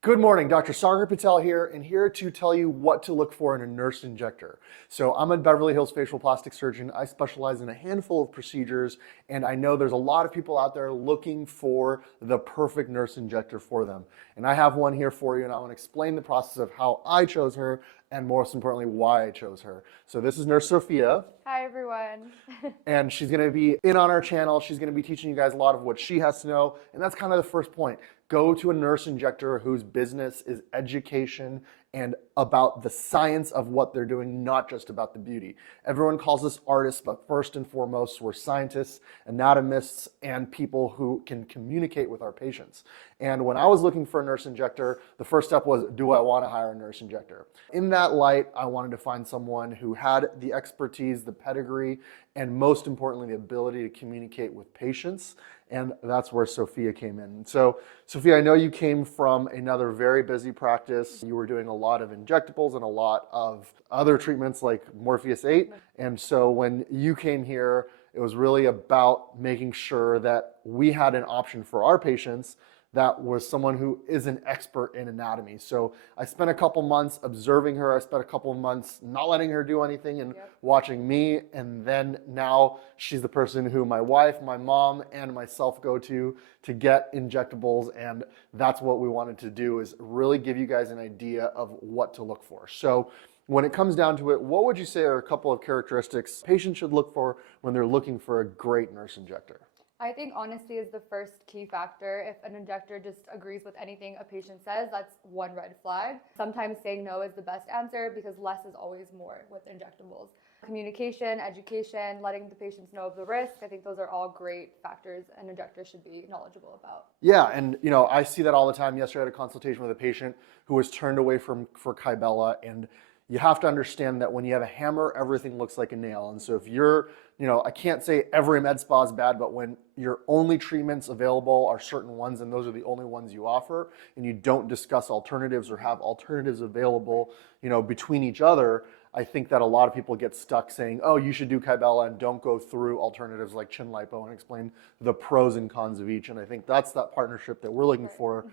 Good morning, Dr. Sagar Patel here, and here to tell you what to look for in a nurse injector. So I'm a Beverly Hills facial plastic surgeon. I specialize in a handful of procedures, and I know there's a lot of people out there looking for the perfect nurse injector for them. And I have one here for you, and I want to explain the process of how I chose her, and most importantly, why I chose her. So this is Nurse Sofia. Hi, everyone. And she's going to be in on our channel. She's going to be teaching you guys a lot of what she has to know, and that's kind of the first point. Go to a nurse injector whose business is education and about the science of what they're doing, not just about the beauty. Everyone calls us artists, but first and foremost, we're scientists, anatomists, and people who can communicate with our patients. And when I was looking for a nurse injector, the first step was, do I want to hire a nurse injector? In that light, I wanted to find someone who had the expertise, the pedigree, and most importantly, the ability to communicate with patients. And that's where Sofia came in. So, Sofia, I know you came from another very busy practice. You were doing a lot of injectables and a lot of other treatments like Morpheus 8. And so when you came here, it was really about making sure that we had an option for our patients that was someone who is an expert in anatomy. So I spent a couple months observing her. I spent a couple of months not letting her do anything and watching me. And then now she's the person who my wife, my mom, and myself go to get injectables. And that's what we wanted to do, is really give you guys an idea of what to look for. So when it comes down to it, what would you say are a couple of characteristics patients should look for when they're looking for a great nurse injector? I think honesty is the first key factor. If an injector just agrees with anything a patient says, that's one red flag. Sometimes saying no is the best answer because less is always more with injectables. Communication, education, letting the patients know of the risk, I think those are all great factors an injector should be knowledgeable about. Yeah, and I see that all the time. Yesterday I had a consultation with a patient who was turned away for Kybella, and you have to understand that when you have a hammer, everything looks like a nail. And so if you're, I can't say every med spa is bad, but when your only treatments available are certain ones and those are the only ones you offer, and you don't discuss alternatives or have alternatives available, between each other, I think that a lot of people get stuck saying, oh, you should do Kybella and don't go through alternatives like chin lipo and explain the pros and cons of each. And I think that's that partnership that we're looking for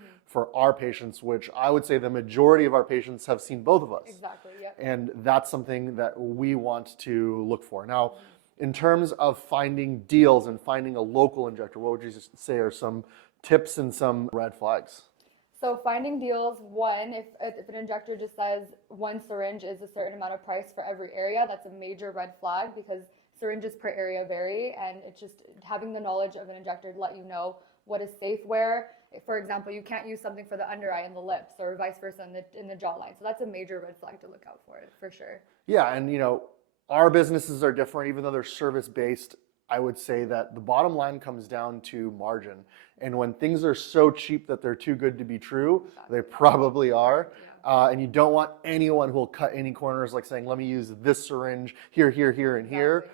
our patients, which I would say the majority of our patients have seen both of us. Exactly, yep. And that's something that we want to look for. Now, in terms of finding deals and finding a local injector, what would you say are some tips and some red flags? So finding deals, one, if an injector just says one syringe is a certain amount of price for every area, that's a major red flag because syringes per area vary, and it's just having the knowledge of an injector to let you know what is safe where. For example, you can't use something for the under eye and the lips or vice versa in the jawline. So that's a major red flag to look out for sure. Yeah, and our businesses are different, even though they're service-based. I would say that the bottom line comes down to margin. And when things are so cheap that they're too good to be true, they probably are. And you don't want anyone who will cut any corners, like saying, let me use this syringe here, here, here, and here.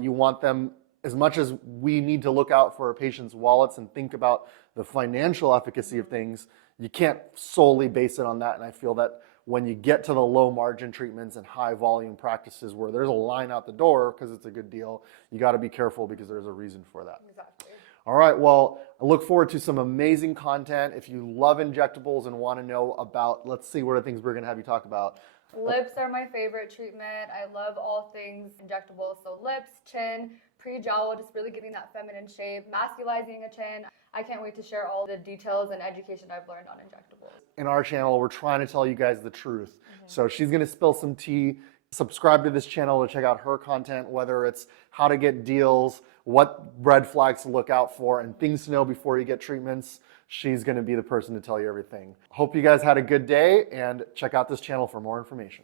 You want them, as much as we need to look out for our patients' wallets and think about the financial efficacy of things, you can't solely base it on that. And I feel that when you get to the low margin treatments and high volume practices where there's a line out the door because it's a good deal, you got to be careful because there's a reason for that. Exactly. All right, well, I look forward to some amazing content. If you love injectables and want to know about, let's see, what are things we're going to have you talk about? Lips are my favorite treatment. I love all things injectable. So lips, chin, pre-jowl, just really giving that feminine shape, masculizing a chin. I can't wait to share all the details and education I've learned on injectables. In our channel, we're trying to tell you guys the truth. So she's going to spill some tea. Subscribe to this channel to check out her content, whether it's how to get deals, what red flags to look out for, and things to know before you get treatments. She's going to be the person to tell you everything. Hope you guys had a good day, and check out this channel for more information.